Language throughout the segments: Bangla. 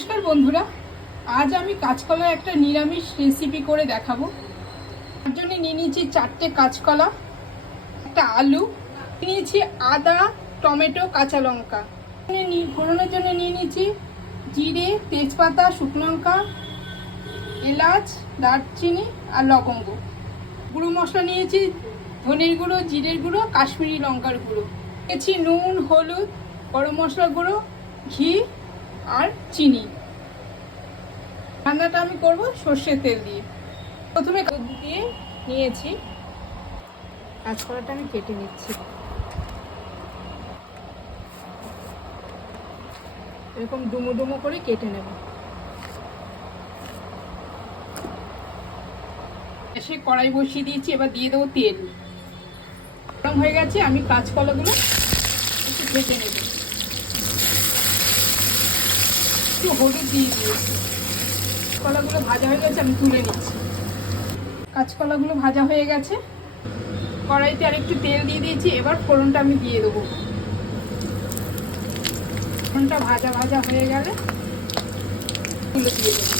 নমস্কার বন্ধুরা, আজ আমি কাঁচকলা একটা নিরামিষ রেসিপি করে দেখাবো। তার জন্য নিয়ে নিয়েছি 4টে কাঁচকলা, একটা আলু, নিয়েছি আদা, টমেটো, কাঁচা লঙ্কা। ফোড়নের জন্য নিয়ে নিয়েছি জিরে, তেজপাতা, শুকনো লঙ্কা, এলাচ, দারচিনি আর লবঙ্গ। গুঁড়ো মশলা নিয়েছি ধনের গুঁড়ো, জিরের গুঁড়ো, কাশ্মীরি লঙ্কার গুঁড়ো। নিয়েছি নুন, হলুদ, গরম মশলা গুঁড়ো, ঘি আর চিনি। রান্নাটা আমি করব সর্ষের তেল দিয়ে। প্রথমে দুধ দিয়ে নিয়েছি, কাঁচকলাটা আমি কেটে নিচ্ছি। এরকম ডুমো ডুমো করে কেটে নেব। এসে কড়াই বসিয়ে দিয়েছি, এবার দিয়ে দেবো তেল। গরম হয়ে গেছে, আমি কাঁচকলাগুলো একটু ভেজে নেব। একটু হলুদ দিয়ে দিয়েছি। কলাগুলো ভাজা হয়ে গেছে, আমি তুলে নিচ্ছি। কাঁচকলাগুলো ভাজা হয়ে গেছে, কড়াইতে আর একটু তেল দিয়ে দিয়েছি। এবার ফোড়নটা আমি দিয়ে দেবো। ফোড়নটা ভাজা ভাজা হয়ে গেলে তুলে দিয়ে দেবো।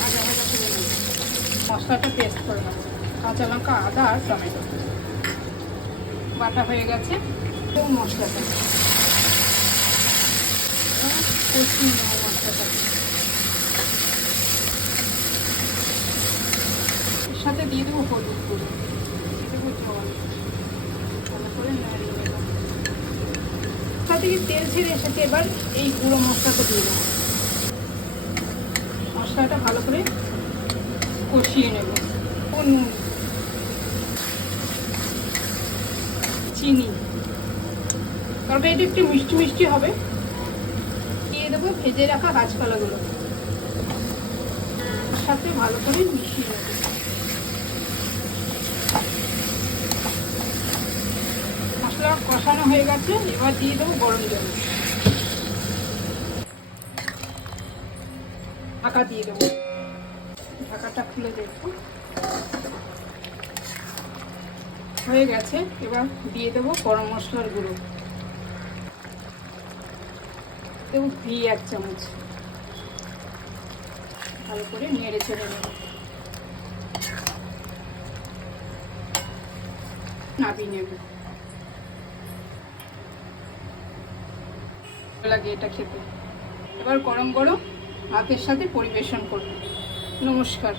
ভাজা ভাজা করে নেব। মশলাটা পেস্ট করে নেব। কাঁচা লঙ্কা, আদা আর টমেটো বাটা হয়ে গেছে। মশলাটা কষিয়ে নেব। মশলাটাকে এর সাথে দিয়ে দেবো হলুদ গুঁড়ো, দিয়ে দেবো জল, ভালো করে নাড়িয়ে নেব। সাথে তেল ছেড়ে এসেছে, এবার এই গুঁড়ো মশলাটা দিয়ে দেবো। মশলাটা ভালো করে কষিয়ে নেব। নুন, চিনি, তরকারিটা একটু মিষ্টি মিষ্টি হবে। দিয়ে দেবো ভেজে রাখা কাঁচকলাগুলো, সাথে ভালো করে মিশিয়ে নেব। মশলা কষানো হয়ে গেছে, এবার দিয়ে দেবো গরম জল। ঢাকা দিয়ে দেবো। ঢাকাটা খুলে দেখবো, হয়ে গেছে। এবার দিয়ে দেবো গরম মশলার গুঁড়ো, দেবো ঘি 1 চামচ। ভালো করে নেড়ে চেড়ে নেব। নাবিয়ে নেব। লাগে এটা খেতে। এবার গরম গরম ভাতের সাথে পরিবেশন করব। নমস্কার।